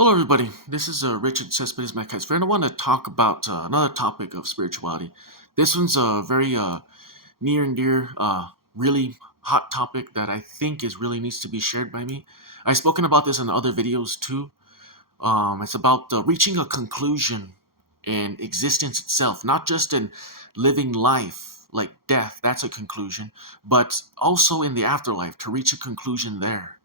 Hello, everybody. This is Richard Cespedes Macas. I want to talk about another topic of spirituality. This one's a very near and dear, really hot topic that I think is really needs to be shared by me. I've spoken about this in other videos too. It's about reaching a conclusion in existence itself, not just in living life like death. That's a conclusion, but also in the afterlife to reach a conclusion there.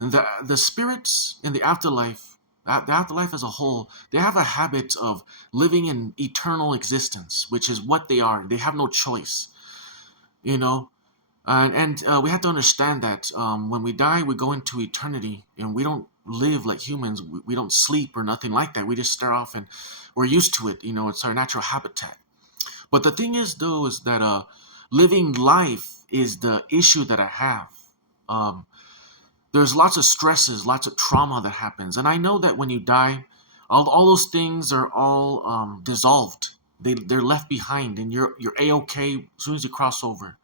And the spirits in the afterlife as a whole, they have a habit of living in eternal existence, which is what they are. They have no choice, you know. And we have to understand that when we die, we go into eternity, and we don't live like humans. We don't sleep or nothing like that. We just start off, and we're used to it. It's our natural habitat. But the thing is, though, is that living life is the issue that I have. Um, there's lots of stresses, lots of trauma that happens. And I know that when you die, all those things are all dissolved. They're left behind, and you're a-okay as soon as you cross over,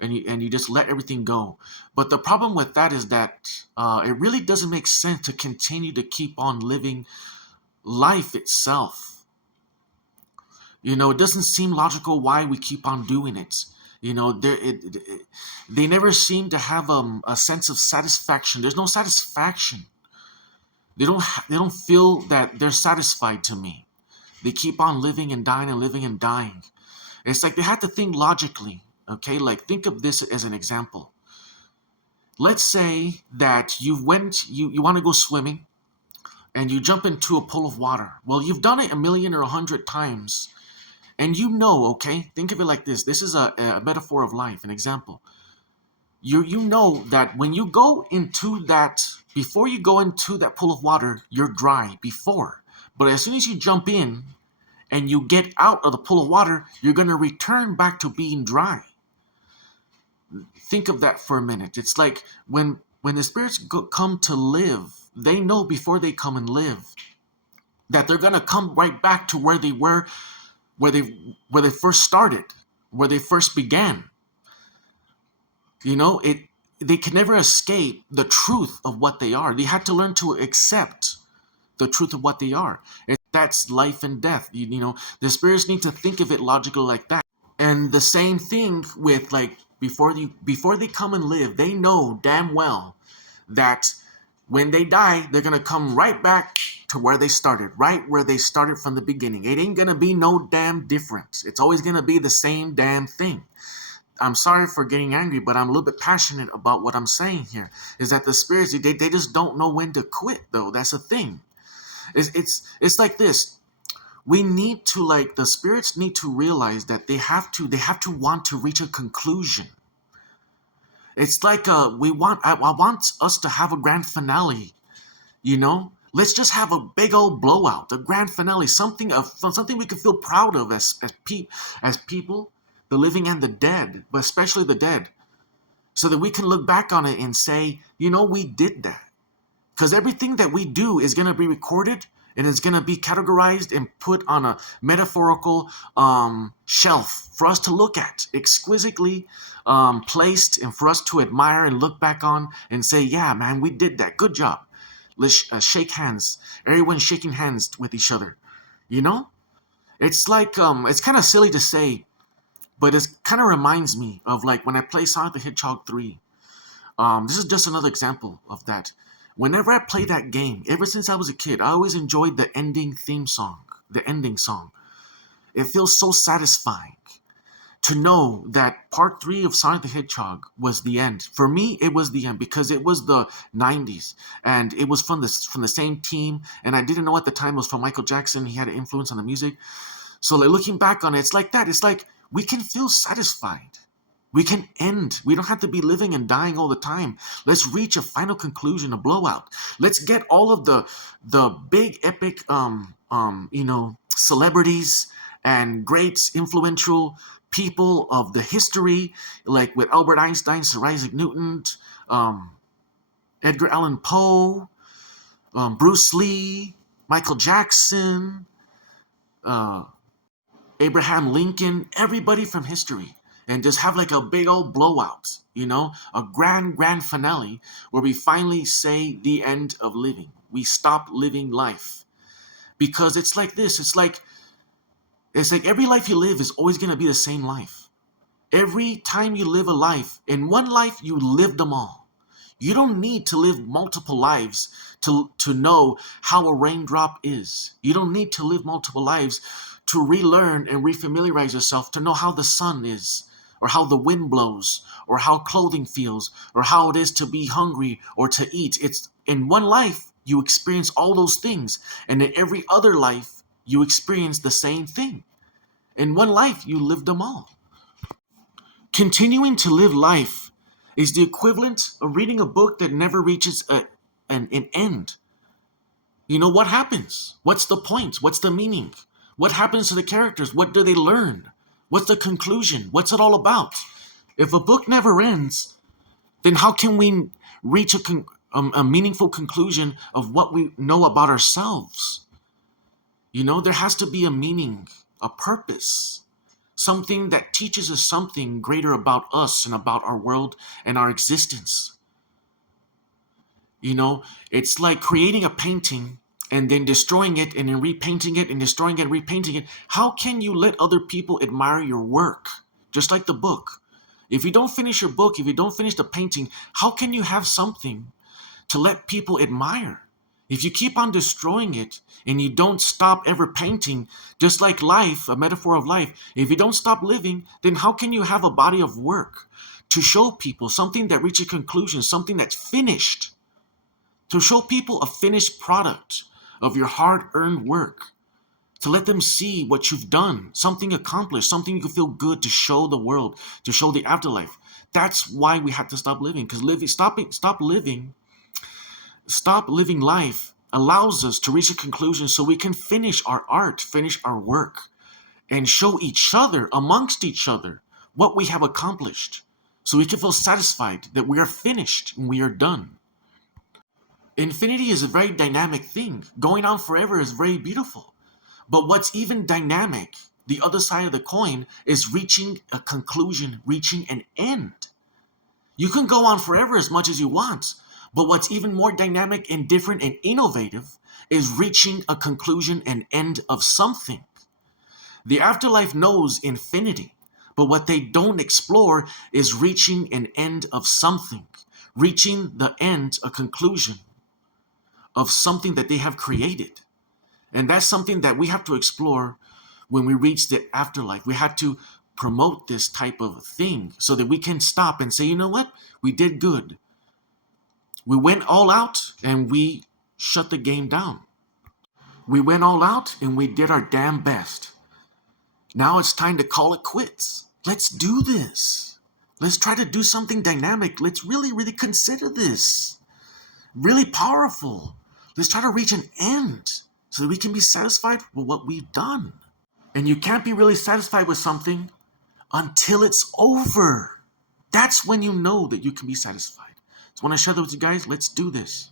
and you just let everything go. But the problem with that is that it really doesn't make sense to continue to keep on living life itself. It doesn't seem logical why we keep on doing it. They never seem to have a sense of satisfaction. There's no satisfaction. They don't feel that they're satisfied to me. They keep on living and dying and living and dying. It's like they have to think logically. Okay, like think of this as an example. Let's say that you want to go swimming, and you jump into a pool of water. Well, you've done it a million or 100 times. And okay, think of it like this. This is a metaphor of life, an example. You know that when you go into that, before you go into that pool of water, you're dry before. But as soon as you jump in and you get out of the pool of water, you're going to return back to being dry. Think of that for a minute. It's like when the spirits come to live, they know before they come and live that they're going to come right back to where they were, where they first started, where they first began. They can never escape the truth of what they are. They had to learn to accept the truth of what they are. That's life and death. The spirits need to think of it logically like that. And the same thing with, like, before they come and live, they know damn well that when they die, they're gonna come right back to where they started, right where they started from the beginning. It ain't gonna be no damn difference. It's always gonna be the same damn thing. I'm sorry for getting angry, but I'm a little bit passionate about what I'm saying here. Is that the spirits, they just don't know when to quit, though. That's the thing. It's like this. We need to, like, the spirits need to realize that they have to want to reach a conclusion. It's like I want us to have a grand finale. Let's just have a big old blowout, a grand finale, something we can feel proud of as people, the living and the dead, but especially the dead, so that we can look back on it and say, we did that. Because everything that we do is going to be recorded, and it's going to be categorized and put on a metaphorical shelf for us to look at, exquisitely placed, and for us to admire and look back on and say, yeah, man, we did that. Good job. Let's shake hands. Everyone's shaking hands with each other. You know? It's like, it's kind of silly to say, but it kind of reminds me of, like, when I play Sonic the Hedgehog 3. This is just another example of that. Whenever I play that game, ever since I was a kid, I always enjoyed the ending theme song, the ending song. It feels so satisfying to know that part 3 of Sonic the Hedgehog was the end. For me, it was the end because it was the 90s, and it was from the same team, and I didn't know at the time it was from Michael Jackson. He had an influence on the music. So, like, looking back on it, it's like that. It's like we can feel satisfied. We can end. We don't have to be living and dying all the time. Let's reach a final conclusion, a blowout. Let's get all of the big epic celebrities and great influential people of the history, like with Albert Einstein, Sir Isaac Newton, Edgar Allan Poe, Bruce Lee, Michael Jackson, Abraham Lincoln, everybody from history, and just have like a big old blowout, a grand finale where we finally say the end of living. we stop living life. Because it's like this, it's like every life you live is always going to be the same life. Every time you live a life, in one life you live them all. You don't need to live multiple lives to know how a raindrop is. You don't need to live multiple lives to relearn and refamiliarize yourself to know how the sun is, or how the wind blows, or how clothing feels, or how it is to be hungry or to eat. It's in one life you experience all those things, and in every other life you experience the same thing. In one life you live them all. Continuing to live life is the equivalent of reading a book that never reaches an end. You know, what happens? What's the point? What's the meaning? What happens to the characters? What do they learn? What's the conclusion? What's it all about? If a book never ends, then how can we reach a meaningful conclusion of what we know about ourselves? You know, there has to be a meaning, a purpose, something that teaches us something greater about us and about our world and our existence. You know, it's like creating a painting and then destroying it and then repainting it and destroying it and repainting it. How can you let other people admire your work? Just like the book. If you don't finish your book, if you don't finish the painting, how can you have something to let people admire? If you keep on destroying it and you don't stop ever painting, just like life, a metaphor of life, if you don't stop living, then how can you have a body of work to show people something that reaches a conclusion, something that's finished? To show people a finished product of your hard-earned work, to let them see what you've done, something accomplished, something you can feel good to show the world, to show the afterlife. That's why we have to stop living, because stop living life allows us to reach a conclusion so we can finish our art, finish our work, and show each other, amongst each other, what we have accomplished, so we can feel satisfied that we are finished and we are done. Infinity is a very dynamic thing. Going on forever is very beautiful. But what's even dynamic, the other side of the coin, is reaching a conclusion, reaching an end. You can go on forever as much as you want, but what's even more dynamic and different and innovative is reaching a conclusion and end of something. The afterlife knows infinity, but what they don't explore is reaching an end of something, reaching the end, a conclusion of something that they have created. And that's something that we have to explore when we reach the afterlife. We have to promote this type of thing so that we can stop and say, you know what? We did good. We went all out and we shut the game down. We went all out and we did our damn best. Now it's time to call it quits. Let's do this. Let's try to do something dynamic. Let's really, really consider this. Really powerful. Let's try to reach an end so that we can be satisfied with what we've done. And you can't be really satisfied with something until it's over. That's when you know that you can be satisfied. So when I share that with you guys, let's do this.